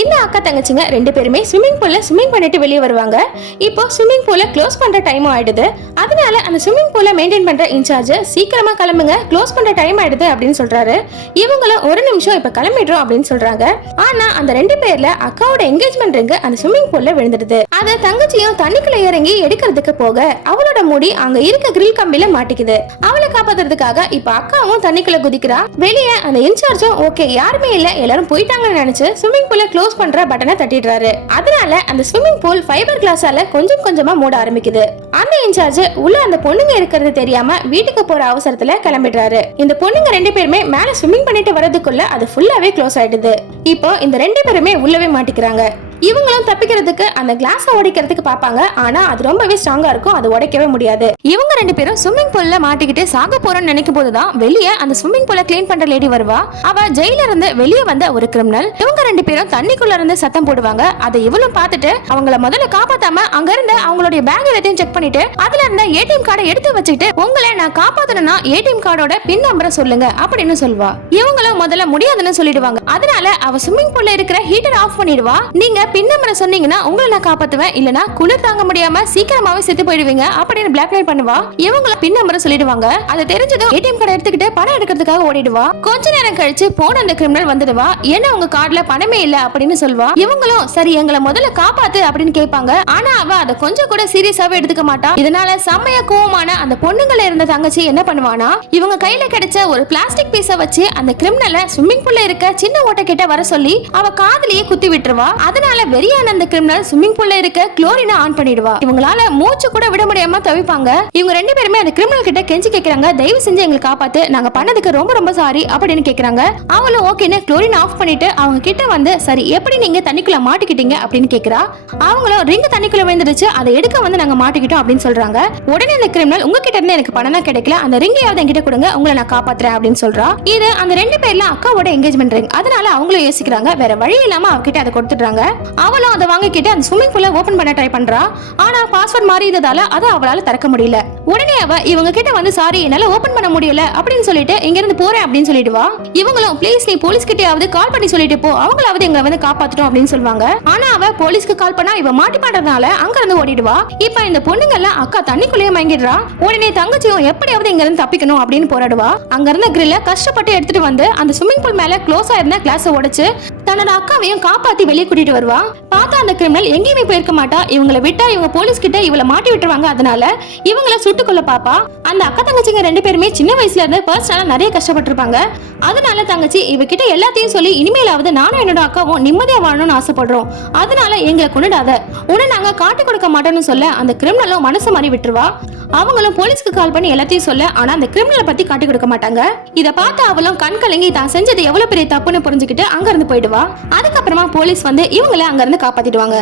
இந்த அக்கா தங்கச்சிங்க 2 பேருமே ஸ்விம்மிங் பூல்ல ஸ்விம்மிங் பண்ணிட்டு வெளியே வருவாங்க. இப்போ ஸ்விம்மிங் பூலை க்ளோஸ் பண்ற டைம் ஆயிடுது. அதனால அந்த ஸ்விம்மிங் பூலை மெயின்டைன் பண்ற இன்சார்ஜ் சீக்கிரமா கிளம்புங்க, க்ளோஸ் பண்ற டைம் ஆயிடுது அப்படின்னு சொல்றாரு. இவங்களும் ஒரு நிமிஷம் இப்ப கிளம்பிடுறோம் அப்படின்னு சொல்றாங்க. ஆனா அந்த 2 பேர்ல அக்காவோட என்கேஜ்மெண்ட் ரிங் அந்த ஸ்விம்மிங் பூல்ல விழுந்துடுது. அத தங்கச்சியும் தண்ணிக்குள்ள இறங்கி எடுக்கிறதுக்கு போக அவளோட முடி அங்க இருக்க கிரில் கம்பியில மாட்டிக்குது. அவளை காப்பாத்துறதுக்காக இப்ப அக்காவும் தண்ணிக்குள்ள குதிக்கிறா. வெளியே அந்த இன்சார்ஜும் ஓகே யாருமே இல்ல எல்லாரும் போயிட்டாங்கன்னு நினைச்சு ஸ்விம்மிங் பூலை க்ளோஸ் பண்ற பட்டனை தட்டிடுறாரு. அதனால அந்த ஸ்விம்மிங் பூல் ஃபைபர் கிளாஸால கொஞ்சம் கொஞ்சமா மூட ஆரம்பிக்குது. அந்த இன்சார்ஜ் உள்ள அந்த பொண்ணுங்க இருக்கிறது தெரியாம வீட்டுக்கு போற அவசரத்துல கிளம்பிடுறாரு. இந்த பொண்ணுங்க 2 பேருமே மேல ஸ்விம்மிங் பண்ணிட்டு வரதுக்குள்ள அது ஃபுல்லாவே க்ளோஸ் ஆயிடுது. இப்போ இந்த 2 பேருமே உள்ளவே மாட்டிக்கிறாங்க. இவங்களும் தப்பிக்கிறதுக்கு அந்த கிளாஸ் உடைக்கிறதுக்கு பாப்பாங்க. ஆனா அது ரொம்பவே ஸ்ட்ராங்கா இருக்கும், அது உடைக்கவே முடியாது. இவங்க 2 பேரும் ஸ்விம்மிங் பூல்ல மாட்டிக்கிட்டு சாக போறோம்னு நினைக்கும் போதுதான் வெளியே அந்த ஸ்விம்மிங் பூலை கிளீன் பண்ற லேடி வருவா. அவ ஜெயில இருந்து வெளியே வந்த ஒரு கிரிமினல். இவங்க 2 பேரும் தண்ணிக்குள்ள இருந்து சத்தம் போடுவாங்க. அதை இவளும் பார்த்துட்டு அவங்கள முதல்ல காப்பாத்தாம அங்க இருந்த அவங்களுடைய பேக் எல்லாத்தையும் செக் பண்ணிட்டு அதுல இருந்த ஏடிஎம் கார்டை எடுத்து வச்சுட்டு உங்களை நான் காப்பாத்தணும்னா ஏடிஎம் கார்டோட பின் நம்பரை சொல்லுங்க அப்படின்னு சொல்வா. இவங்களும் முதல்ல முடியாதுன்னு சொல்லிடுவாங்க. அதனால அவ ஸ்விம்மிங் பூல்ல இருக்கிற ஹீட்டர் ஆஃப் பண்ணிடுவா. நீங்க பின் நம்பரை சொன்னீங்கன்னா உங்களை நான் காப்பாத்துவேன், இல்லனா குளிர் தாங்க முடியாம சீக்கிரமாவே செத்து போயிடுவீங்க அப்படின்னு பிளாக்மெயில் பண்ணுவா. இவங்கள பின் நம்பரை சொல்லிடுவாங்க. அதை தெரிஞ்சதும் ஏடிஎம் கார்டை எடுத்துக்கிட்டு பணம் எடுக்கிறதுக்காக ஓடிடுவா. கொஞ்ச நேரம் கழிச்சு போன அந்த கிரிமினல் வந்துடுவா. ஏன்னா உங்க கார்டுல பணமே இல்ல அப்படின்னு சொல்வா. இவங்களும் சரி எங்களை முதல்ல காப்பாத்து அப்படின்னு கேட்பாங்க. ஆனா அவ அதை கொஞ்சம் கூட சீரியஸாவே எடுத்துக்க மாட்டா. இதனால செம்மைய கோவமான அந்த பொண்ணுங்கள இருந்த தங்கச்சி என்ன பண்ணுவானா இவங்க கையில கிடைச்ச ஒரு பிளாஸ்டிக் பீஸை வச்சு அந்த கிரிமினலை ஸ்விம்மிங் பூல்ல இருக்க சின்ன ஓட்டை கிட்ட வர சொல்லி அவ காதுலயே குத்தி விட்டுருவா. அதனால வெறியான அந்த கிரிமினல் ஸ்விம்மிங் பூல்ல இருக்க குளோரினை ஆன் பண்ணிடுவா. இவங்களால மூச்சு கூட விட முடியாம தவிப்பாங்க. இவங்க 2 பேருமே அந்த கிரிமினல் கிட்ட கெஞ்சி கேக்குறாங்க, தயவு செஞ்சு எங்களை காப்பாத்து, நாங்க பண்ணதுக்கு ரொம்ப ரொம்ப சாரி அப்படின்னு கேக்குறாங்க. அவளும் ஓகேன்னு குளோரின் ஆஃப் பண்ணிட்டு அவங்க கிட்ட வந்து சரி எப்படி நீங்க தண்ணிக்குள்ள மாட்டிக்கிட்டீங்க அப்படின்னு கேக்குறா. அவங்களும் ரிங் தண்ணிக்குள்ள விழுந்துருச்சு, அதை எடுக்க வந்து நாங்க மாட்டிக்கிட்டோம் அப்படின்னு சொல்றாங்க. உடனே அந்த கிரிமினல் உங்ககிட்ட இருந்து எனக்கு பணம் தான் கிடைக்கல, அந்த ரிங்கையாவது என்கிட்ட கொடுங்க, உங்களை நான் காப்பாத்துறேன் அப்படின்னு சொல்றா. இது அந்த 2 பேர்ல அக்காவோட என்கேஜ்மெண்ட் ரிங். அதனால அவங்களும் யோசிக்கிறாங்க, வேற வழி இல்லாம அவகிட்ட அதை கொடுத்துடுறாங்க. அவளும் அதை வாங்கிக்கிட்டு அந்த ஸ்விம்மிங் பூலை ஓபன் பண்ண ட்ரை பண்றா. ஆனா பாஸ்வேர்ட் மாறியதால அதை அவளால திறக்க முடியல. உடனே அவ இவங்க கிட்ட வந்து சாரி என்னால ஓபன் பண்ண முடியல அப்படின்னு சொல்லிட்டு இங்க இருந்து போறேன் அப்படின்னு சொல்லிடுவா. இவங்களும் ப்ளீஸ் நீ போலீஸ் கிட்டயாவது கால் பண்ணி சொல்லிட்டு போ, அவங்களாவது எங்களை வந்து காப்பாத்துட்டோம் அப்படின்னு சொல்லுவாங்க. ஆனா அவ போலீஸ்க்கு கால் பண்ணா இவ மாட்டி பண்றதுனால அங்க இருந்து ஓடிடுவா. இப்ப இந்த பொண்ணுங்க எல்லாம் அக்கா தண்ணிக்குள்ளேயே மயங்கிடுறா. உடனே தங்கச்சியும் எப்படியாவது இங்க இருந்து தப்பிக்கணும் அப்படின்னு போராடுவா. அங்க இருந்த கிரில்ல கஷ்டப்பட்டு எடுத்துட்டு வந்து அந்த ஸ்விம்மிங் பூல் மேல க்ளோஸ் ஆயிருந்த கிளாஸை உடைச்சு தன்னோட அக்காவையும் காப்பாத்தி வெளியே கூட்டிட்டு வருவா. பார்த்தா அந்த கிரிமினல் எங்கேயுமே போயிருக்க மாட்டா. இவங்களை விட்டா இவங்க போலீஸ் கிட்ட இவளை மாட்டி விட்டுருவாங்க. அதனால இவங்களை சுட்டுக்கொள்ள பாப்பா. அந்த அக்கா தங்கச்சிங்க 2 பேருமே சின்ன வயசுல இருந்து பர்சனலா நிறைய கஷ்டப்பட்டிருப்பாங்க. அதனால தங்கச்சி இவகிட்ட எல்லாத்தையும் சொல்லி இனிமேலாவது நானும் என்னோட அக்காவும் நிம்மதியா வாழணும்னு ஆசைப்படுறோம், அதனால எங்களை கொண்டுடாத, உடனே நாங்க காட்டி கொடுக்க மாட்டோம்னு சொல்ல அந்த கிரிமினலும் மனசு மாறி விட்டுருவா. அவங்களும் போலீஸ்க்கு கால் பண்ணி எல்லாத்தையும் சொல்ல ஆனா அந்த கிரிமினலை பத்தி காட்டி கொடுக்க மாட்டாங்க. இத பார்த்து அவளும் கண் கலங்கி தான் செஞ்சது எவ்வளவு பெரிய தப்புன்னு புரிஞ்சுக்கிட்டு அங்க இருந்து போயிடுவா. அதுக்கப்புறமா போலீஸ் வந்து இவங்களை அங்க இருந்து காப்பாத்திடுவாங்க.